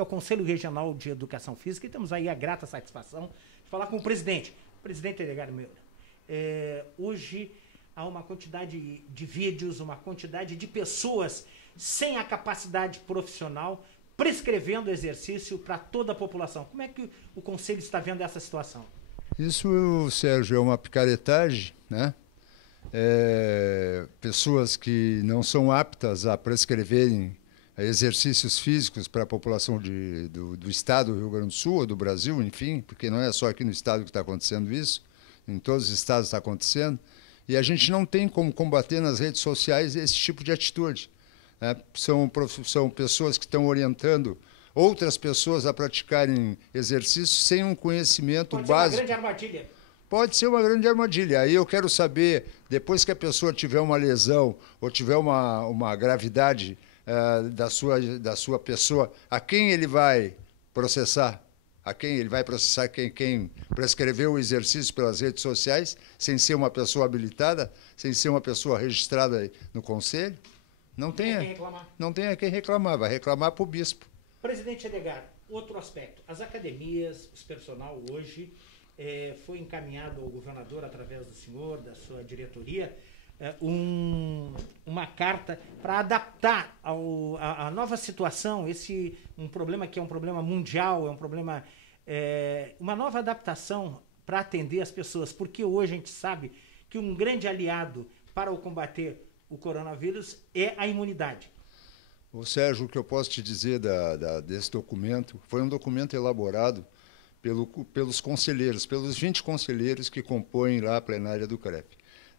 que é o Conselho Regional de Educação Física, e temos aí a grata satisfação de falar com o presidente Edgar Meura. Hoje há uma quantidade de vídeos, uma quantidade de pessoas sem a capacidade profissional prescrevendo exercício para toda a população. Como é que o Conselho está vendo essa situação? Isso, Sérgio, é uma picaretagem, né? Pessoas que não são aptas a prescreverem exercícios físicos para a população do estado do Rio Grande do Sul, ou do Brasil, enfim, porque não é só aqui no estado que está acontecendo isso, em todos os estados está acontecendo, e a gente não tem como combater nas redes sociais esse tipo de atitude. São pessoas que estão orientando outras pessoas a praticarem exercícios sem um conhecimento básico. Pode ser uma grande armadilha. Pode ser uma grande armadilha. Aí eu quero saber, depois que a pessoa tiver uma lesão ou tiver uma gravidade da sua pessoa, a quem ele vai processar? A quem ele vai processar? Quem prescreveu o exercício pelas redes sociais, sem ser uma pessoa habilitada, sem ser uma pessoa registrada no Conselho? Não tem a quem reclamar. Vai reclamar para o bispo. Presidente Edgar, outro aspecto. As academias, os personal hoje, foi encaminhado ao governador, através do senhor, da sua diretoria, uma carta para adaptar a nova situação, um problema que é um problema mundial, é um problema, uma nova adaptação para atender as pessoas, porque hoje a gente sabe que um grande aliado para combater o coronavírus é a imunidade. Ô Sérgio, o que eu posso te dizer desse documento, foi um documento elaborado pelos conselheiros, pelos 20 conselheiros que compõem lá a plenária do CREF.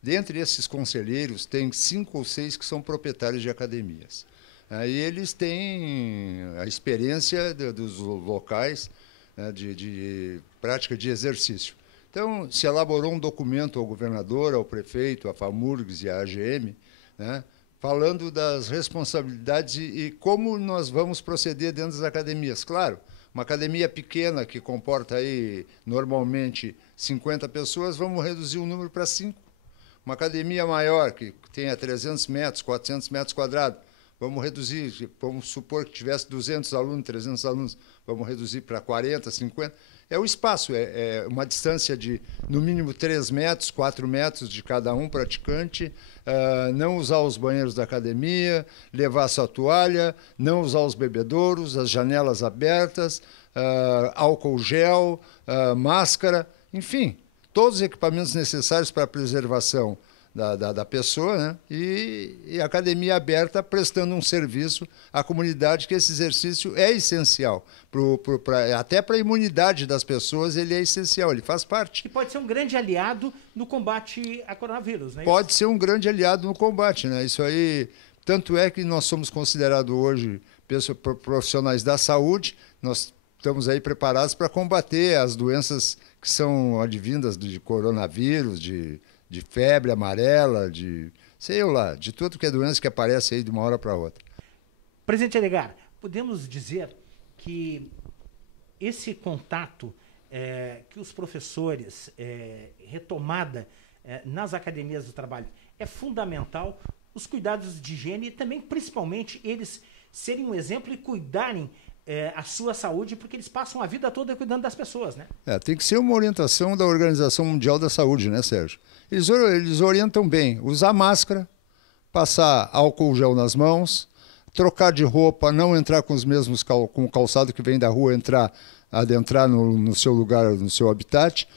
Dentre esses conselheiros, tem 5 ou 6 que são proprietários de academias. E eles têm a experiência dos locais, né, de prática de exercício. Então, se elaborou um documento ao governador, ao prefeito, à FAMURGS e à AGM, né, falando das responsabilidades e como nós vamos proceder dentro das academias. Claro, uma academia pequena que comporta aí normalmente 50 pessoas, vamos reduzir o número para 5. Uma academia maior, que tenha 300 metros, 400 metros quadrados, vamos reduzir, vamos supor que tivesse 200 alunos, 300 alunos, vamos reduzir para 40, 50. É o espaço, é uma distância de, no mínimo, 3 metros, 4 metros de cada um praticante, não usar os banheiros da academia, levar sua toalha, não usar os bebedouros, as janelas abertas, álcool gel, máscara, enfim, todos os equipamentos necessários para a preservação da pessoa, né? E a academia aberta prestando um serviço à comunidade, que esse exercício é essencial. Até para a imunidade das pessoas ele é essencial, ele faz parte. E pode ser um grande aliado no combate a coronavírus, não é isso? Pode ser um grande aliado no combate, né? Isso aí, tanto é que nós somos considerados hoje profissionais da saúde, nós estamos aí preparados para combater as doenças que são advindas de coronavírus, de febre amarela, sei lá, de tudo que é doença que aparece aí de uma hora para outra. Presidente Edgar, podemos dizer que esse contato que os professores, retomada nas academias do trabalho, é fundamental, os cuidados de higiene e também, principalmente, eles serem um exemplo e cuidarem a sua saúde, porque eles passam a vida toda cuidando das pessoas, né? Tem que ser uma orientação da Organização Mundial da Saúde, né, Sérgio? Eles orientam bem, usar máscara, passar álcool gel nas mãos, trocar de roupa, não entrar com os mesmos com o calçado que vem da rua, adentrar no seu lugar, no seu habitat.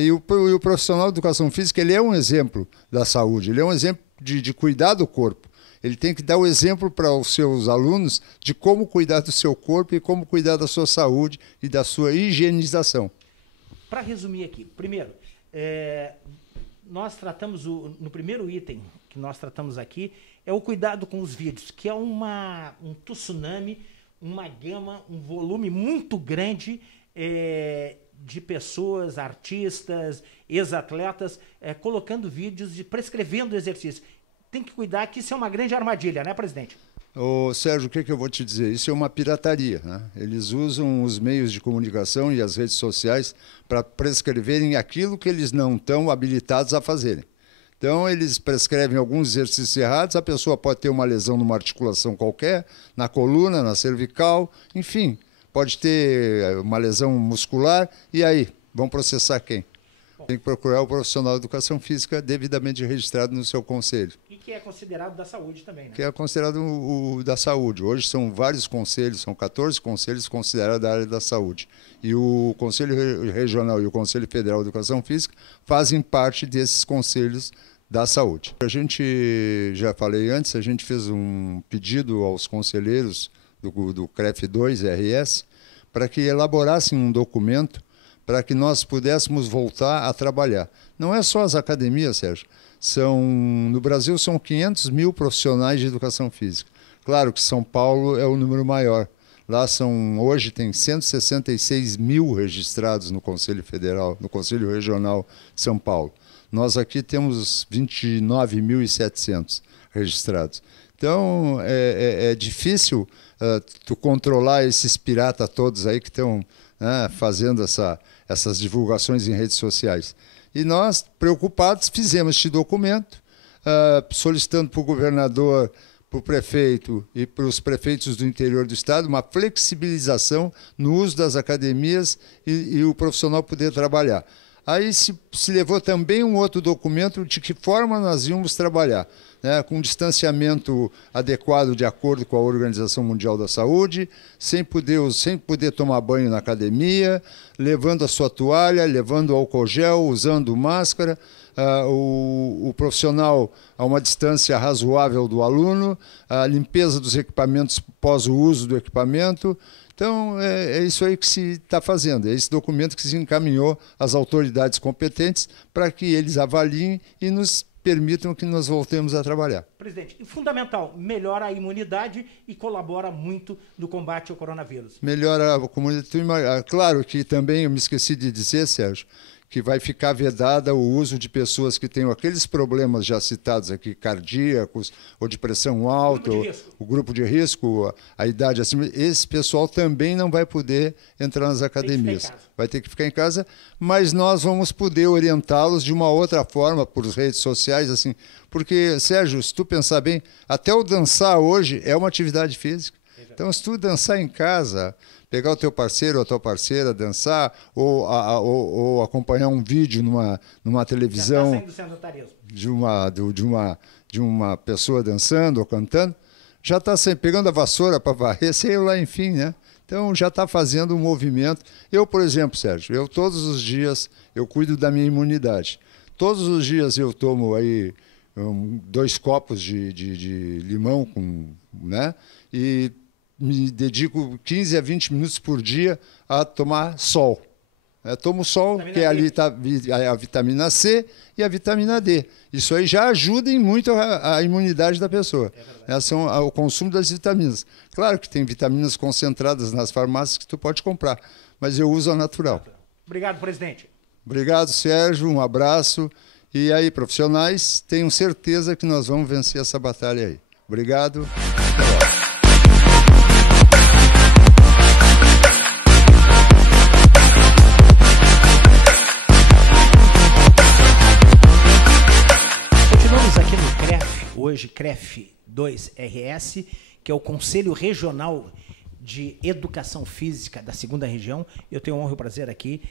E o profissional de educação física, ele é um exemplo da saúde, ele é um exemplo de cuidar do corpo. Ele tem que dar o exemplo para os seus alunos de como cuidar do seu corpo e como cuidar da sua saúde e da sua higienização. Para resumir aqui, primeiro, nós tratamos, no primeiro item que nós tratamos aqui, é o cuidado com os vídeos, que é um tsunami, uma gama, um volume muito grande de pessoas, artistas, ex-atletas, colocando vídeos e prescrevendo exercício. Tem que cuidar que isso é uma grande armadilha, né, presidente? Ô, Sérgio, o que eu vou te dizer? Isso é uma pirataria, né? Eles usam os meios de comunicação e as redes sociais para prescreverem aquilo que eles não estão habilitados a fazerem. Então, eles prescrevem alguns exercícios errados, a pessoa pode ter uma lesão numa articulação qualquer, na coluna, na cervical, enfim. pode ter uma lesão muscular, e aí? Vão processar quem? Tem que procurar o profissional de educação física devidamente registrado no seu conselho. E que é considerado da saúde também, né? Que é considerado o da saúde. Hoje são vários conselhos, são 14 conselhos considerados da área da saúde. E o Conselho Regional e o Conselho Federal de Educação Física fazem parte desses conselhos da saúde. A gente, já falei antes, a gente fez um pedido aos conselheiros do CREF 2 RS para que elaborassem um documento para que nós pudéssemos voltar a trabalhar. Não é só as academias, Sérgio. No Brasil são 500 mil profissionais de educação física. Claro que São Paulo é o número maior. Lá hoje tem 166 mil registrados no Conselho Federal, no Conselho Regional de São Paulo. Nós aqui temos 29.700 registrados. Então, é difícil tu controlar esses piratas todos aí que estão fazendo essas divulgações em redes sociais. E nós, preocupados, fizemos este documento, solicitando para o governador, para o prefeito e para os prefeitos do interior do estado uma flexibilização no uso das academias e o profissional poder trabalhar. Aí se levou também um outro documento de que forma nós íamos trabalhar, né, com distanciamento adequado de acordo com a Organização Mundial da Saúde, sem poder tomar banho na academia, levando a sua toalha, levando álcool gel, usando máscara, o profissional a uma distância razoável do aluno, a limpeza dos equipamentos pós o uso do equipamento. Então, é isso aí que se está fazendo, é esse documento que se encaminhou às autoridades competentes para que eles avaliem e nos permitam que nós voltemos a trabalhar. Presidente, fundamental, melhora a imunidade e colabora muito no combate ao coronavírus. Melhora a comunidade. Claro que também eu me esqueci de dizer, Sérgio, que vai ficar vedada o uso de pessoas que tenham aqueles problemas já citados aqui, cardíacos, ou de pressão alta, o grupo de risco, a idade acima. Esse pessoal também não vai poder entrar nas academias. Vai ter que ficar em casa, mas nós vamos poder orientá-los de uma outra forma, por redes sociais, assim. Porque, Sérgio, se tu pensar bem, até o dançar hoje é uma atividade física. Então, se tu dançar em casa, pegar o teu parceiro ou a tua parceira, dançar, ou acompanhar um vídeo numa televisão de uma pessoa dançando ou cantando, já está pegando a vassoura para varrer, sei lá, enfim, né? Então já está fazendo um movimento. Eu, por exemplo, Sérgio, todos os dias eu cuido da minha imunidade. Todos os dias eu tomo aí 2 copos de limão, né? E me dedico 15 a 20 minutos por dia a tomar sol. Tomo sol, que ali está a vitamina C e a vitamina D. Isso aí já ajuda muito a imunidade da pessoa. São o consumo das vitaminas. Claro que tem vitaminas concentradas nas farmácias que tu pode comprar, mas eu uso a natural. Obrigado, presidente. Obrigado, Sérgio. Um abraço. E aí, profissionais, tenho certeza que nós vamos vencer essa batalha aí. Obrigado. Hoje, CREF 2 RS, que é o Conselho Regional de Educação Física da 2ª Região. Eu tenho a honra e o prazer aqui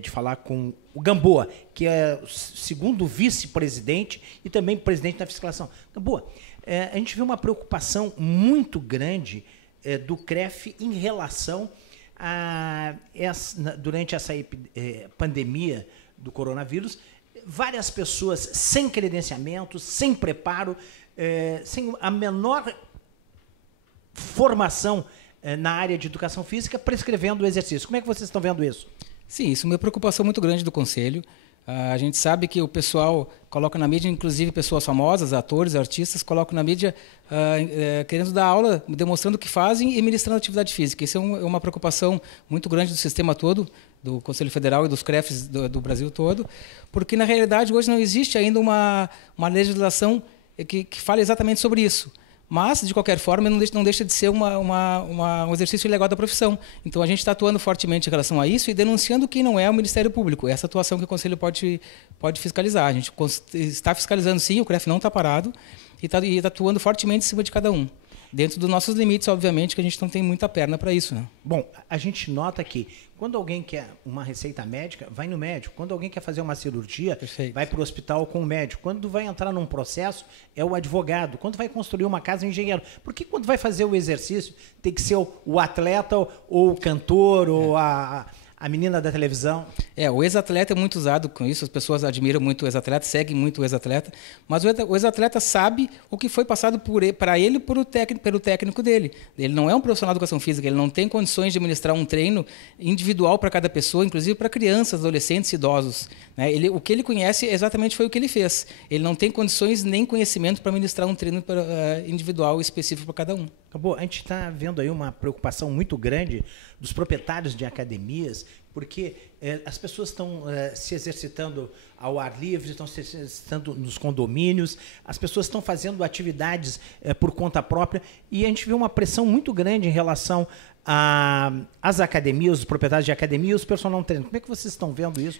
de falar com o Gamboa, que é o 2º vice-presidente e também presidente da fiscalização. Gamboa, a gente vê uma preocupação muito grande do CREF em relação a durante essa pandemia do coronavírus, várias pessoas sem credenciamento, sem preparo, sem a menor formação na área de educação física, prescrevendo o exercício. Como é que vocês estão vendo isso? Sim, isso é uma preocupação muito grande do Conselho. A gente sabe que o pessoal coloca na mídia, inclusive pessoas famosas, atores, artistas, colocam na mídia querendo dar aula, demonstrando o que fazem e ministrando atividade física. Isso é uma preocupação muito grande do sistema todo, do Conselho Federal e dos CREFs do Brasil todo, porque, na realidade, hoje não existe ainda uma legislação que fale exatamente sobre isso. Mas, de qualquer forma, não deixa de ser um exercício ilegal da profissão. Então, a gente está atuando fortemente em relação a isso e denunciando quem não é o Ministério Público. Essa atuação que o Conselho pode fiscalizar. A gente está fiscalizando, sim, o CREF não está parado e está atuando fortemente em cima de cada um. Dentro dos nossos limites, obviamente, que a gente não tem muita perna para isso, né? Bom, a gente nota que quando alguém quer uma receita médica, vai no médico. Quando alguém quer fazer uma cirurgia, Perfeito. vai para o hospital com o médico. Quando vai entrar num processo, é o advogado. Quando vai construir uma casa, é o engenheiro. Porque quando vai fazer o exercício, tem que ser o atleta ou o cantor ou a menina da televisão. O ex-atleta é muito usado com isso, as pessoas admiram muito o ex-atleta, seguem muito o ex-atleta, mas o ex-atleta sabe o que foi passado para ele pelo técnico dele. Ele não é um profissional de educação física, ele não tem condições de ministrar um treino individual para cada pessoa, inclusive para crianças, adolescentes, idosos. Né? O que ele conhece exatamente foi o que ele fez. Ele não tem condições nem conhecimento para ministrar um treino individual específico para cada um. Acabou. A gente está vendo aí uma preocupação muito grande dos proprietários de academias, porque as pessoas estão se exercitando ao ar livre, estão se exercitando nos condomínios, as pessoas estão fazendo atividades por conta própria, e a gente vê uma pressão muito grande em relação às academias, os proprietários de academia e os personal trainers. Como é que vocês estão vendo isso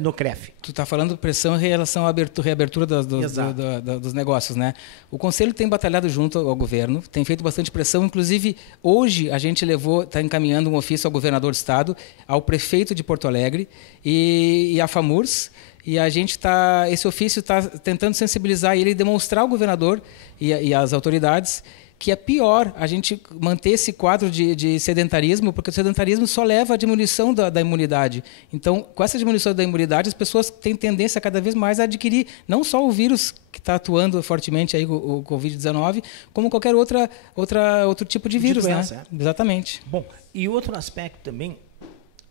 no CREF? Tu está falando pressão em relação à reabertura dos negócios, né? O Conselho tem batalhado junto ao governo, tem feito bastante pressão, inclusive hoje a gente está encaminhando um ofício ao governador do estado, ao prefeito de Porto Alegre e à FAMURS, e esse ofício está tentando sensibilizar ele e demonstrar ao governador e às autoridades que é pior a gente manter esse quadro de sedentarismo, porque o sedentarismo só leva à diminuição da imunidade. Então, com essa diminuição da imunidade, as pessoas têm tendência cada vez mais a adquirir não só o vírus que está atuando fortemente, aí, o Covid-19, como qualquer outro tipo de vírus. Doença, né? Exatamente. Bom, e outro aspecto também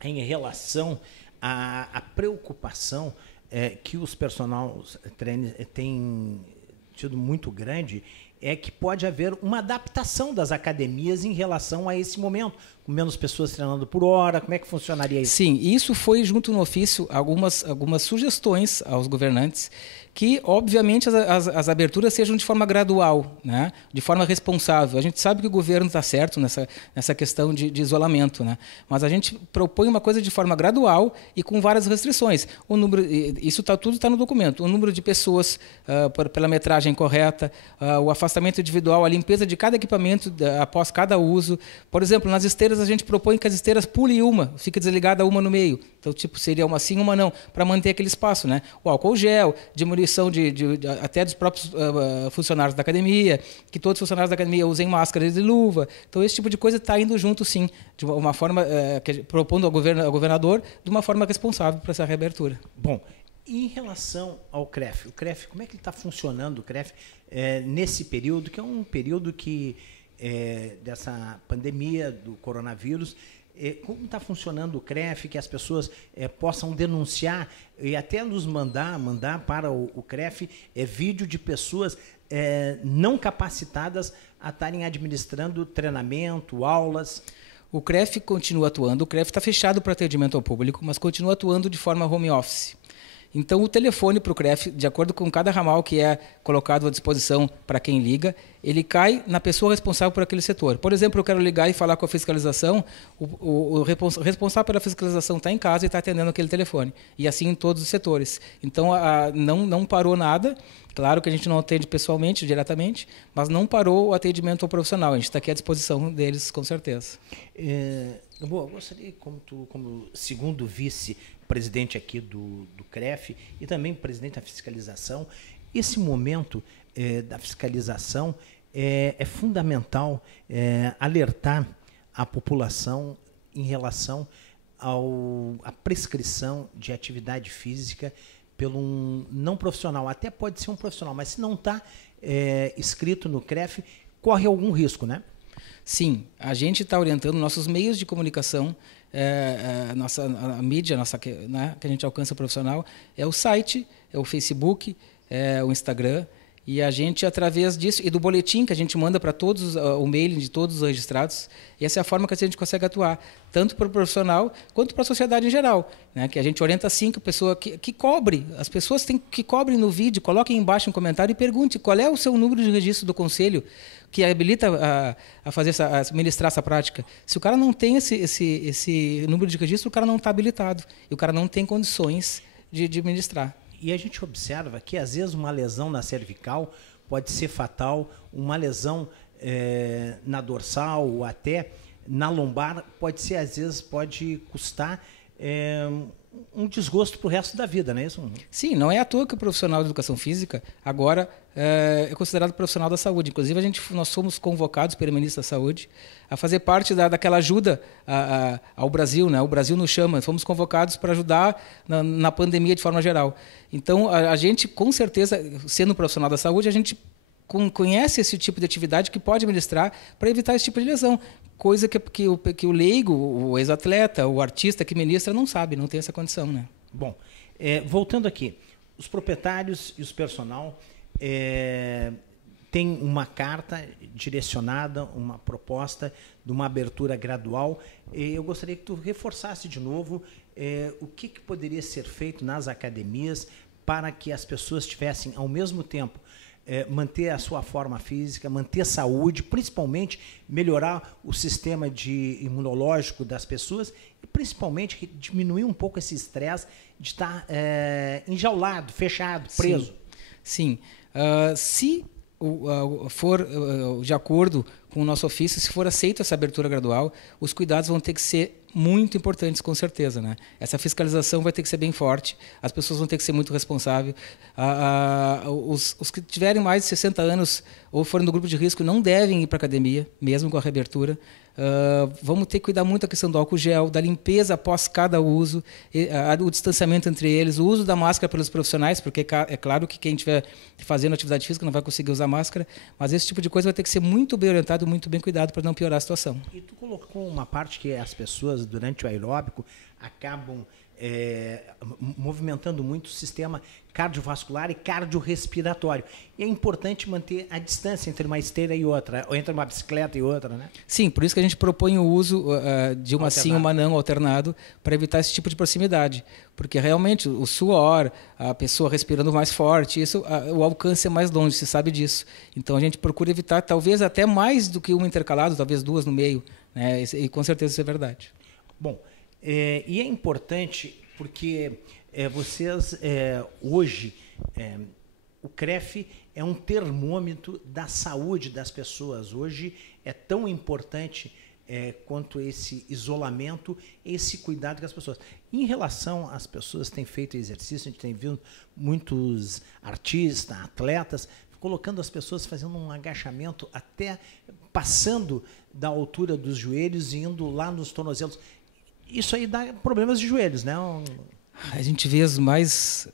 em relação à preocupação que os personal trainers têm tido muito grande, é que pode haver uma adaptação das academias em relação a esse momento, com menos pessoas treinando por hora. Como é que funcionaria isso? Sim, isso foi junto no ofício algumas sugestões aos governantes que, obviamente, as aberturas sejam de forma gradual, né? De forma responsável. A gente sabe que o governo está certo nessa questão de isolamento, né? Mas a gente propõe uma coisa de forma gradual e com várias restrições. Isso tudo está no documento. O número de pessoas pela metragem correta, o afastamento individual, a limpeza de cada equipamento após cada uso. Por exemplo, nas esteiras a gente propõe que as esteiras pulem uma, fica desligada uma no meio. Então, seria uma sim, uma não, para manter aquele espaço, né? O álcool gel, diminuição até dos próprios funcionários da academia, que todos os funcionários da academia usem máscaras e luva. Então, esse tipo de coisa está indo junto, sim, de uma forma propondo ao governador de uma forma responsável para essa reabertura. Bom, em relação ao CREF, como é que ele está funcionando, o CREF, nesse período, que é um período que dessa pandemia do coronavírus, como está funcionando o CREF, que as pessoas possam denunciar e até nos mandar para o CREF vídeo de pessoas não capacitadas a estarem administrando treinamento, aulas? O CREF continua atuando, o CREF está fechado para atendimento ao público, mas continua atuando de forma home office. Então, o telefone para o CREF, de acordo com cada ramal que é colocado à disposição para quem liga, ele cai na pessoa responsável por aquele setor. Por exemplo, eu quero ligar e falar com a fiscalização, o responsável pela fiscalização está em casa e está atendendo aquele telefone. E assim em todos os setores. Então, não parou nada. Claro que a gente não atende pessoalmente, diretamente, mas não parou o atendimento ao profissional. A gente está aqui à disposição deles, com certeza. Eu gostaria, como segundo vice-presidente aqui do CREF e também presidente da fiscalização, esse momento da fiscalização é fundamental alertar a população em relação à prescrição de atividade física pelo um não profissional. Até pode ser um profissional, mas se não está escrito no CREF, corre algum risco, né? Sim, a gente está orientando nossos meios de comunicação, a mídia né, que a gente alcança profissional, é o site, é o Facebook, é o Instagram, e a gente, através disso, e do boletim que a gente manda para todos, o mailing de todos os registrados, e essa é a forma que a gente consegue atuar, tanto para o profissional quanto para a sociedade em geral, né? Que a gente orienta assim que a pessoa que cobre, as pessoas que cobrem no vídeo, coloquem embaixo um comentário e pergunte qual é o seu número de registro do conselho que habilita a ministrar essa prática. Se o cara não tem esse número de registro, o cara não está habilitado, e o cara não tem condições de ministrar. E a gente observa que, às vezes, uma lesão na cervical pode ser fatal, uma lesão na dorsal ou até na lombar, às vezes pode custar um desgosto para o resto da vida, não é isso? Sim, não é à toa que o profissional de educação física agora é considerado profissional da saúde. Inclusive, nós somos convocados pelo ministro da Saúde a fazer parte daquela ajuda ao Brasil, né? O Brasil nos chama, fomos convocados para ajudar na pandemia de forma geral. Então, a gente, com certeza, sendo profissional da saúde, a gente conhece esse tipo de atividade que pode ministrar para evitar esse tipo de lesão. Coisa que o leigo, o ex-atleta, o artista que ministra não sabe, não tem essa condição, né? Bom, voltando aqui, os proprietários e os personal têm uma carta direcionada, uma proposta de uma abertura gradual. Eu gostaria que tu reforçasse de novo o que poderia ser feito nas academias para que as pessoas tivessem, ao mesmo tempo, manter a sua forma física, manter a saúde, principalmente melhorar o sistema imunológico das pessoas e principalmente diminuir um pouco esse estresse de estar enjaulado, fechado, preso. Sim. Se for de acordo com o nosso ofício, se for aceita essa abertura gradual, os cuidados vão ter que ser muito importantes, com certeza, né? Essa fiscalização vai ter que ser bem forte, as pessoas vão ter que ser muito responsáveis. Os que tiverem mais de 60 anos ou forem do grupo de risco não devem ir para a academia, mesmo com a reabertura. Vamos ter que cuidar muito da questão do álcool gel, da limpeza após cada uso, o distanciamento entre eles, o uso da máscara pelos profissionais, porque é claro que quem estiver fazendo atividade física não vai conseguir usar máscara, mas esse tipo de coisa vai ter que ser muito bem orientado, muito bem cuidado para não piorar a situação. E tu colocou uma parte que as pessoas, durante o aeróbico, acabam movimentando muito o sistema cardiovascular e cardiorrespiratório. E é importante manter a distância entre uma esteira e outra, ou entre uma bicicleta e outra, né? Sim, por isso que a gente propõe o uso de uma sim, uma não alternado, para evitar esse tipo de proximidade. Porque realmente o suor, a pessoa respirando mais forte, o alcance é mais longe, se sabe disso. Então a gente procura evitar talvez até mais do que um intercalado, talvez duas no meio, né? E com certeza isso é verdade. Bom, e é importante porque vocês hoje, o CREF é um termômetro da saúde das pessoas. Hoje é tão importante quanto esse isolamento, esse cuidado com as pessoas. Em relação às pessoas que têm feito exercício, a gente tem visto muitos artistas, atletas, colocando as pessoas fazendo um agachamento até passando da altura dos joelhos e indo lá nos tornozelos. Isso aí dá problemas de joelhos, né? A gente vê as mais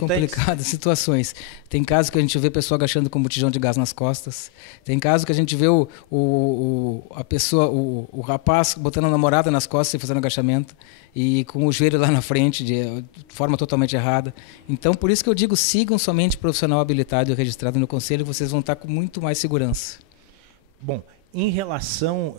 complicadas situações. Tem casos que a gente vê a pessoa agachando com um botijão de gás nas costas. Tem casos que a gente vê o rapaz botando a namorada nas costas e fazendo agachamento e com o joelho lá na frente de forma totalmente errada. Então, por isso que eu digo, sigam somente profissional habilitado e registrado no conselho, vocês vão estar com muito mais segurança. Bom, em relação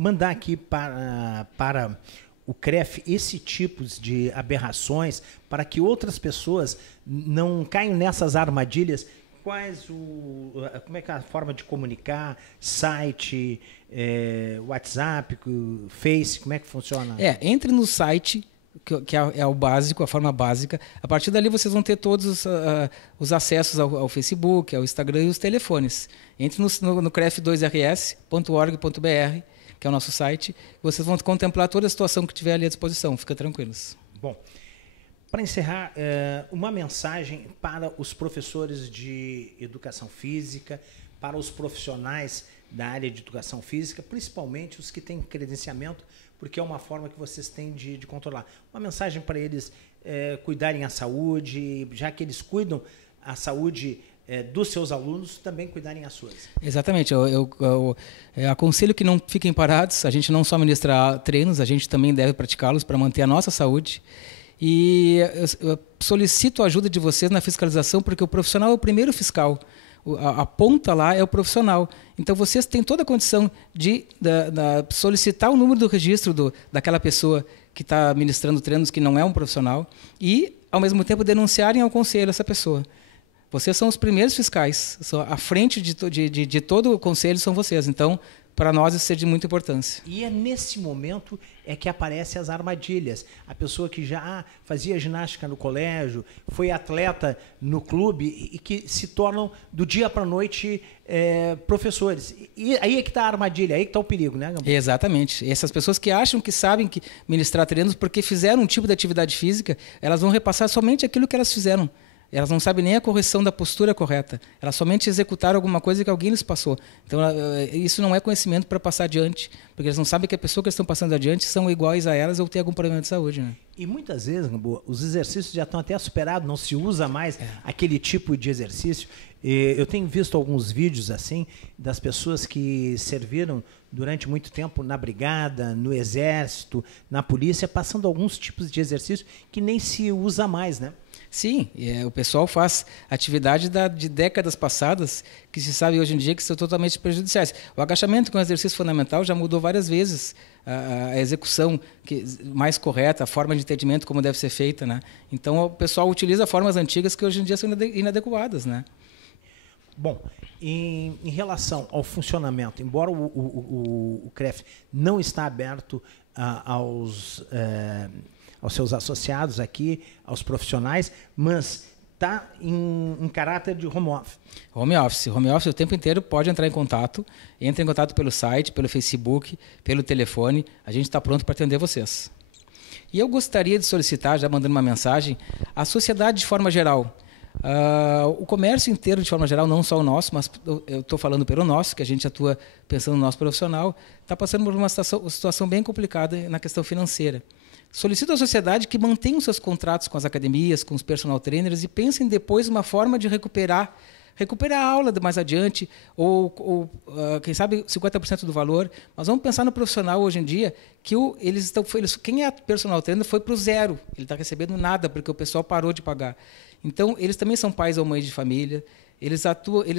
mandar aqui para o CREF esse tipo de aberrações para que outras pessoas não caiam nessas armadilhas. Como é que é a forma de comunicar? Site, WhatsApp, Face, como é que funciona? Entre no site, que é o básico, a forma básica. A partir dali vocês vão ter todos os acessos ao Facebook, ao Instagram e os telefones. Entre no cref2rs.org.br, que é o nosso site, vocês vão contemplar toda a situação que tiver ali à disposição, fica tranquilos. Bom, para encerrar, uma mensagem para os professores de educação física, para os profissionais da área de educação física, principalmente os que têm credenciamento, porque é uma forma que vocês têm de controlar. Uma mensagem para eles cuidarem a saúde, já que eles cuidam a saúde dos seus alunos, também cuidarem as suas. Exatamente. Eu aconselho que não fiquem parados. A gente não só ministra treinos, a gente também deve praticá-los para manter a nossa saúde. E eu solicito a ajuda de vocês na fiscalização, porque o profissional é o primeiro fiscal. A ponta lá é o profissional. Então, vocês têm toda a condição de solicitar o número do registro daquela pessoa que está ministrando treinos, que não é um profissional, e, ao mesmo tempo, denunciarem ao conselho essa pessoa. Vocês são os primeiros fiscais. À frente de todo o conselho são vocês. Então, para nós isso é de muita importância. E é nesse momento que aparecem as armadilhas. A pessoa que já fazia ginástica no colégio, foi atleta no clube e que se tornam do dia para a noite professores. E aí é que está a armadilha, aí é que está o perigo, né, Gamboa? Exatamente. Essas pessoas que acham que sabem que ministrar treinos porque fizeram um tipo de atividade física, elas vão repassar somente aquilo que elas fizeram. Elas não sabem nem a correção da postura correta. Elas somente executaram alguma coisa que alguém lhes passou. Então, isso não é conhecimento para passar adiante, porque eles não sabem que a pessoa que eles estão passando adiante são iguais a elas ou têm algum problema de saúde. Né? E muitas vezes, Gamboa, os exercícios já estão até superados, não se usa mais aquele tipo de exercício. Eu tenho visto alguns vídeos assim das pessoas que serviram durante muito tempo na brigada, no exército, na polícia, passando alguns tipos de exercício que nem se usa mais, né? Sim, o pessoal faz atividade de décadas passadas que se sabe hoje em dia que são totalmente prejudiciais. O agachamento, que é um exercício fundamental, já mudou várias vezes a execução mais correta, a forma de entendimento como deve ser feita, né? Então o pessoal utiliza formas antigas que hoje em dia são inadequadas, né? Bom, em relação ao funcionamento, embora o CREF não está aberto aos seus associados aqui, aos profissionais, mas está em caráter de home office. Home office o tempo inteiro pode entrar em contato. Entre em contato pelo site, pelo Facebook, pelo telefone. A gente está pronto para atender vocês. E eu gostaria de solicitar, já mandando uma mensagem, à sociedade de forma geral. O comércio inteiro, de forma geral, não só o nosso, mas eu estou falando pelo nosso, que a gente atua pensando no nosso profissional, está passando por uma situação bem complicada na questão financeira. Solicito à sociedade que mantenha os seus contratos com as academias, com os personal trainers e pensem depois uma forma de recuperar a aula mais adiante, ou quem sabe 50% do valor. Mas vamos pensar no profissional hoje em dia, que quem é personal trainer foi para o zero, ele está recebendo nada, porque o pessoal parou de pagar. Então, eles também são pais ou mães de família, eles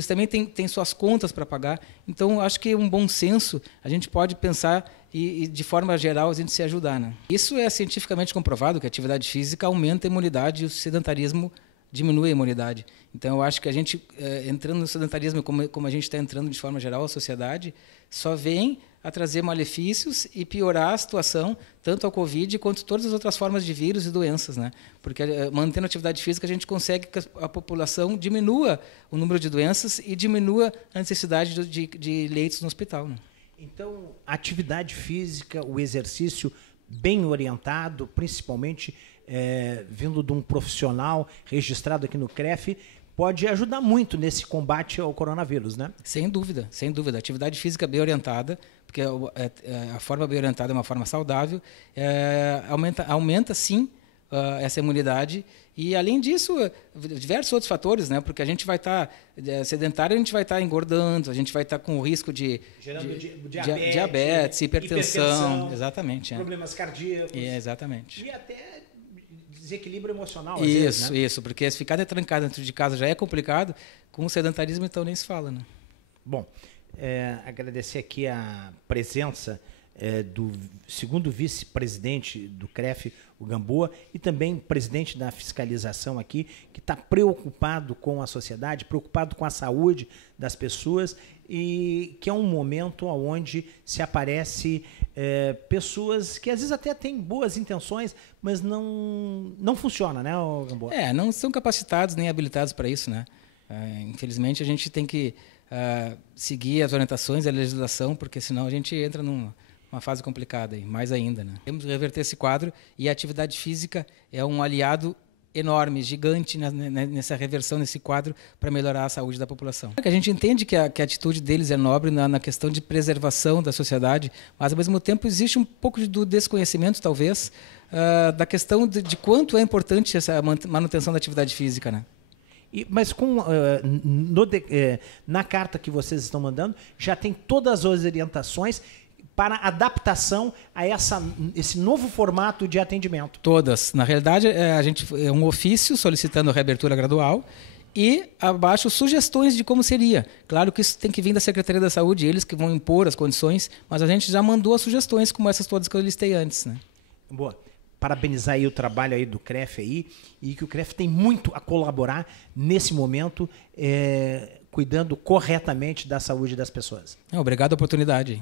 também têm suas contas para pagar. Então, acho que um bom senso, a gente pode pensar e, de forma geral, a gente se ajudar. Né? Isso é cientificamente comprovado, que a atividade física aumenta a imunidade e o sedentarismo diminui a imunidade. Então, eu acho que a gente, entrando no sedentarismo, como a gente está entrando de forma geral, a sociedade, só vem a trazer malefícios e piorar a situação, tanto ao Covid quanto todas as outras formas de vírus e doenças. Né? Porque, mantendo a atividade física, a gente consegue que a população diminua o número de doenças e diminua a necessidade de leitos no hospital. Né? Então, a atividade física, o exercício bem orientado, principalmente vindo de um profissional registrado aqui no CREF, pode ajudar muito nesse combate ao coronavírus, né? Sem dúvida, sem dúvida. Atividade física bem orientada, porque a forma bem orientada é uma forma saudável, aumenta sim essa imunidade. E, além disso, diversos outros fatores, né? Porque a gente vai estar sedentário, a gente vai estar engordando, a gente vai estar com o risco de diabetes, hipertensão. Exatamente. Problemas cardíacos. Exatamente. E até desequilíbrio emocional. Às vezes, né? Isso, porque se ficar trancado dentro de casa já é complicado, com o sedentarismo então nem se fala. Né? Bom, agradecer aqui a presença do segundo vice-presidente do CREF, o Gamboa, e também presidente da fiscalização aqui, que está preocupado com a sociedade, preocupado com a saúde das pessoas, e que é um momento onde se aparece pessoas que às vezes até têm boas intenções, mas não funciona, né, Gamboa? Não são capacitados nem habilitados para isso, né? Infelizmente a gente tem que seguir as orientações e a legislação, porque senão a gente entra numa fase complicada, mais ainda. Né? Temos que reverter esse quadro e a atividade física é um aliado enorme, gigante nessa reversão, nesse quadro, para melhorar a saúde da população. A gente entende que a atitude deles é nobre na questão de preservação da sociedade, mas, ao mesmo tempo, existe um pouco do desconhecimento, talvez, da questão de quanto é importante essa manutenção da atividade física. Né? Mas na carta que vocês estão mandando, já tem todas as orientações para adaptação a esse novo formato de atendimento? Todas. Na realidade, a gente é um ofício solicitando a reabertura gradual e abaixo sugestões de como seria. Claro que isso tem que vir da Secretaria da Saúde, eles que vão impor as condições, mas a gente já mandou as sugestões como essas todas que eu listei antes. Né? Boa. Parabenizar aí o trabalho aí do CREF aí, e que o CREF tem muito a colaborar nesse momento cuidando corretamente da saúde das pessoas. Obrigado a oportunidade.